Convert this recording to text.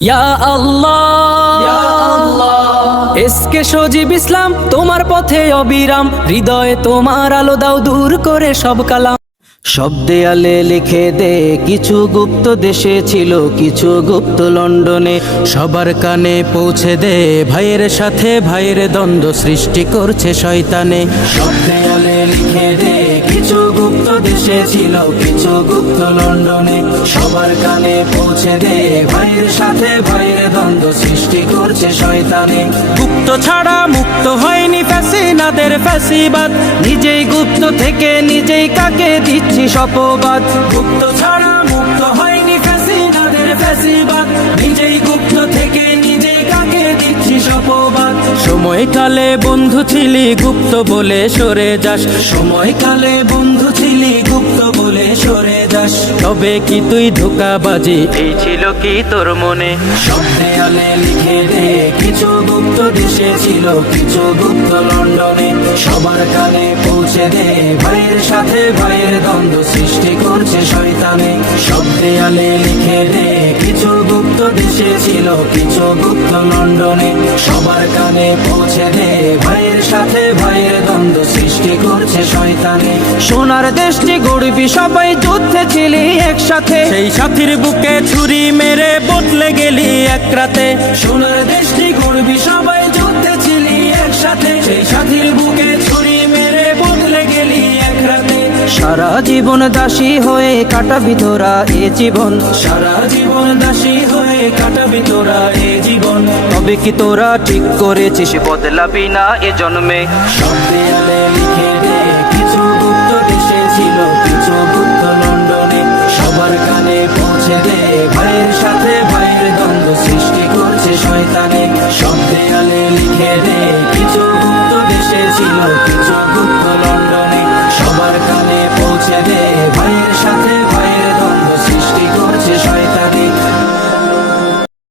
ইয়া আল্লাহ SK সজীব ইসলাম তোমার পথে অবিরাম, হৃদয়ে তোমার আলো দাও দূর করে সব কালাম। সব দেয়ালে লিখে দে কিছু গুপ্ত দেশে ছিল, কিছু গুপ্ত লন্ডনে। সবার কানে পৌঁছে দে ভাইয়ের সাথে ভাইয়ের দ্বন্দ্ব সৃষ্টি করছে শয়তানে। সব দেয়ালে লিখে দে কিছু গুপ্ত দেশে ছিল, কিছু গুপ্ত লন্ডনে। সবার কানে পৌঁছে দে ভাইয়ের সাথে ভাইয়ের দ্বন্দ্ব সৃষ্টি করছে শয়তানে। গুপ্ত ছাড়া মুক্ত হয়নি ফ্যাসিনাদের ফ্যাসিবাদ, নিজেই গুপ্ত থেকে নিজেই কাকে দিচ্ছি অপবাদ। গুপ্ত ছাড়া মুক্ত হয়নি ফ্যাসিনাদের ফ্যাসিবাদ, নিজেই গুপ্ত থেকে নিজেই কাকে দিচ্ছি অপবাদ। সময়কালে বন্ধু ছিলি গুপ্ত বলে সরে যাস, সময়কালে বন্ধু ছিলি গুপ্ত বলে সরে যাস। তবে কি তুই ধোঁকাবাজি, এই ছিল কি তোর মনে? সব দেয়ালে লিখে দে কিছু গুপ্ত দেশে ছিল, কিছু গুপ্ত লন্ডনে। সবার কানে পৌঁছে দে ভাইয়ের সাথে ভাইয়ের দ্বন্দ্ব সৃষ্টি করছে শয়তানে। সব দেয়ালে লিখে দে কিছু গুপ্ত দেশে ছিল, কিছু গুপ্ত লন্ডনে। সবার কানে পৌঁছে দে ভাইয়ের সাথে ভাইয়ের দ্বন্দ্ব সৃষ্টি করছে শয়তানে। সোনার দেশটি গড়বি সবাই যুদ্ধে ছিলি একসাথে, সেই সাথীর বুকে ছুরি মেরে বদলে গেলি এক রাতে। সোনার দেশটি গড়বি সবাই যুদ্ধে ছিলি একসাথে, সেই সাথীর বুকে ছুরি মেরে বদলে গেলি এক রাতে। সারা জীবন দাসী হয়ে কাটাবি তোরা এ জীবন, সারা জীবন দাসী হয়ে কাটাবি তোরা এ জীবন। তবে কি তোরা ঠিক করেছিস বদলাবি না এ জন্মে? সব দেয়ালে লিখে দে কিছু গুপ্ত দেশে ছিল, কিছু গুপ্ত লন্ডনে। সবার কানে পৌঁছে দে ভাইয়ের সাথে